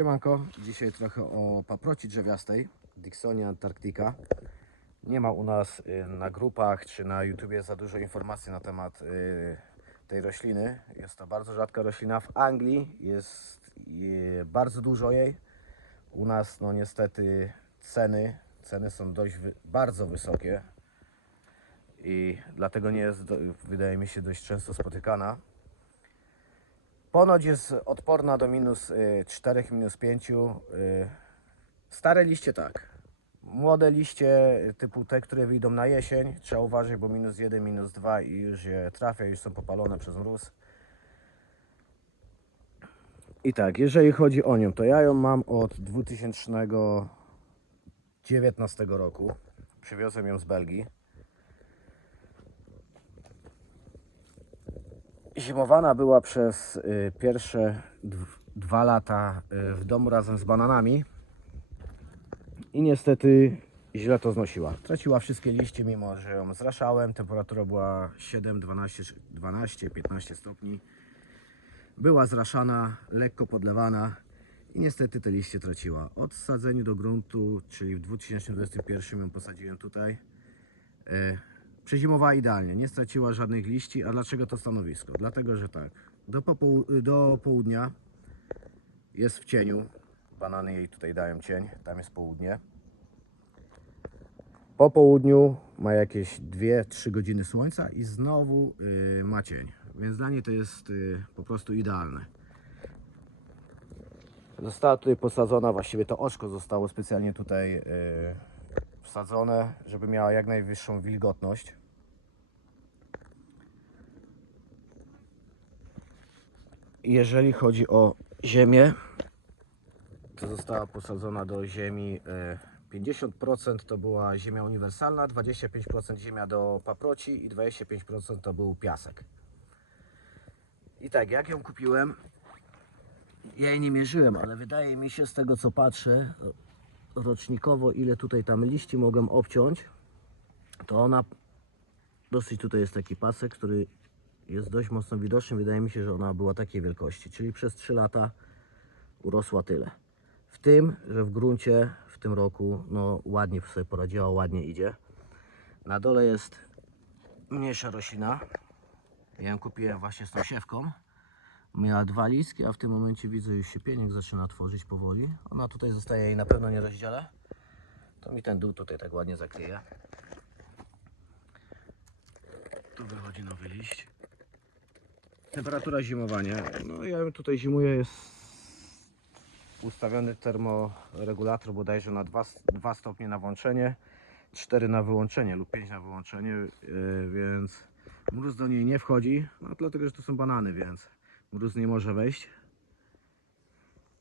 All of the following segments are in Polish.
Siemanko, dzisiaj trochę o paproci drzewiastej Dixonia Antarctica. Nie ma u nas y, na grupach czy na YouTubie za dużo informacji na temat y, tej rośliny. Jest to bardzo rzadka roślina. W Anglii jest y, bardzo dużo jej. U nas no niestety ceny, ceny są dość bardzo wysokie i dlatego nie jest, wydaje mi się, dość często spotykana. Ponoć jest odporna do minus y, 4, minus 5. y, Stare liście tak. Młode liście y, typu te, które wyjdą na jesień, trzeba uważać, bo minus 1, minus 2 i już je trafia, już są popalone przez mróz. I tak, jeżeli chodzi o nią, to ja ją mam od 2019 roku. Przywiozłem ją z Belgii. Zimowana była przez y, pierwsze dw- dwa lata y, w domu razem z bananami i niestety źle to znosiła. Traciła wszystkie liście, mimo że ją zraszałem. Temperatura była 7, 12, 12 15 stopni. Była zraszana, lekko podlewana i niestety te liście traciła. Od sadzeniu do gruntu, czyli w 2021 ją posadziłem tutaj. Przezimowała idealnie, nie straciła żadnych liści. A dlaczego to stanowisko? Dlatego, że tak, do, do południa jest w cieniu. Banany jej tutaj dają cień, tam jest południe. Po południu ma jakieś 2-3 godziny słońca i znowu y, ma cień. Więc dla niej to jest y, po prostu idealne. Została tutaj posadzona, właściwie to oczko zostało specjalnie tutaj y, wsadzone, żeby miała jak najwyższą wilgotność. Jeżeli chodzi o ziemię, to została posadzona do ziemi e, 50% to była ziemia uniwersalna, 25% ziemia do paproci i 25% to był piasek. I tak, jak ją kupiłem, ja jej nie mierzyłem, ale wydaje mi się z tego co patrzę, rocznikowo ile tutaj tam liści mogłem obciąć, to ona dosyć tutaj jest taki pasek, który jest dość mocno widoczny. Wydaje mi się, że ona była takiej wielkości, czyli przez 3 lata urosła tyle. W tym, że w gruncie w tym roku no ładnie sobie poradziła, ładnie idzie. Na dole jest mniejsza roślina. Ja ją kupiłem właśnie z tą siewką. Miała dwa listki, a w tym momencie widzę już się pieniek zaczyna tworzyć powoli. Ona tutaj zostaje jej na pewno nie rozdzielę. To mi ten dół tutaj tak ładnie zakryje. Tu wychodzi nowy liść. Temperatura zimowania. No ja tutaj zimuję jest ustawiony termoregulator bodajże na 2, 2 stopnie na włączenie, 4 na wyłączenie lub 5 na wyłączenie, yy, więc mróz do niej nie wchodzi, no dlatego, że to są banany, więc mróz nie może wejść.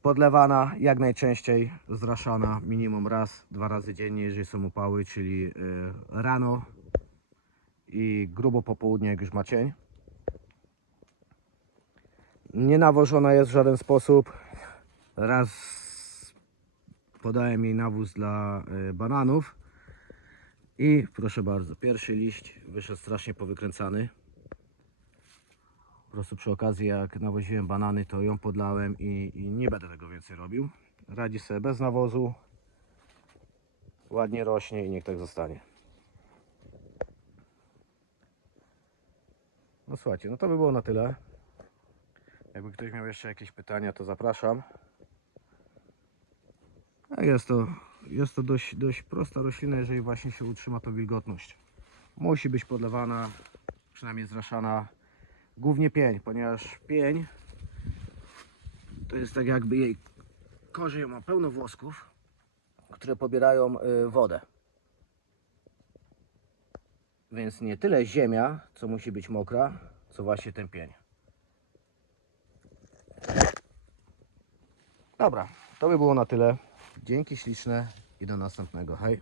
Podlewana jak najczęściej, zraszana minimum raz, dwa razy dziennie, jeżeli są upały, czyli yy, rano i grubo po południu, jak już ma cień. Nie nawożona jest w żaden sposób. Raz podałem jej nawóz dla y, bananów. I proszę bardzo, pierwszy liść wyszedł strasznie powykręcany. Po prostu przy okazji jak nawoziłem banany, to ją podlałem i, i nie będę tego więcej robił. Radzi sobie bez nawozu. Ładnie rośnie i niech tak zostanie. No słuchajcie, no to by było na tyle. Jakby ktoś miał jeszcze jakieś pytania, to zapraszam. Jest to, jest to dość, dość prosta roślina, jeżeli właśnie się utrzyma to wilgotność. Musi być podlewana, przynajmniej zraszana. Głównie pień, ponieważ pień to jest tak jakby jej korzeń ma pełno włosków, które pobierają y, wodę. Więc nie tyle ziemia, co musi być mokra, co właśnie ten pień. Dobra, to by było na tyle. Dzięki śliczne i do następnego. Hej.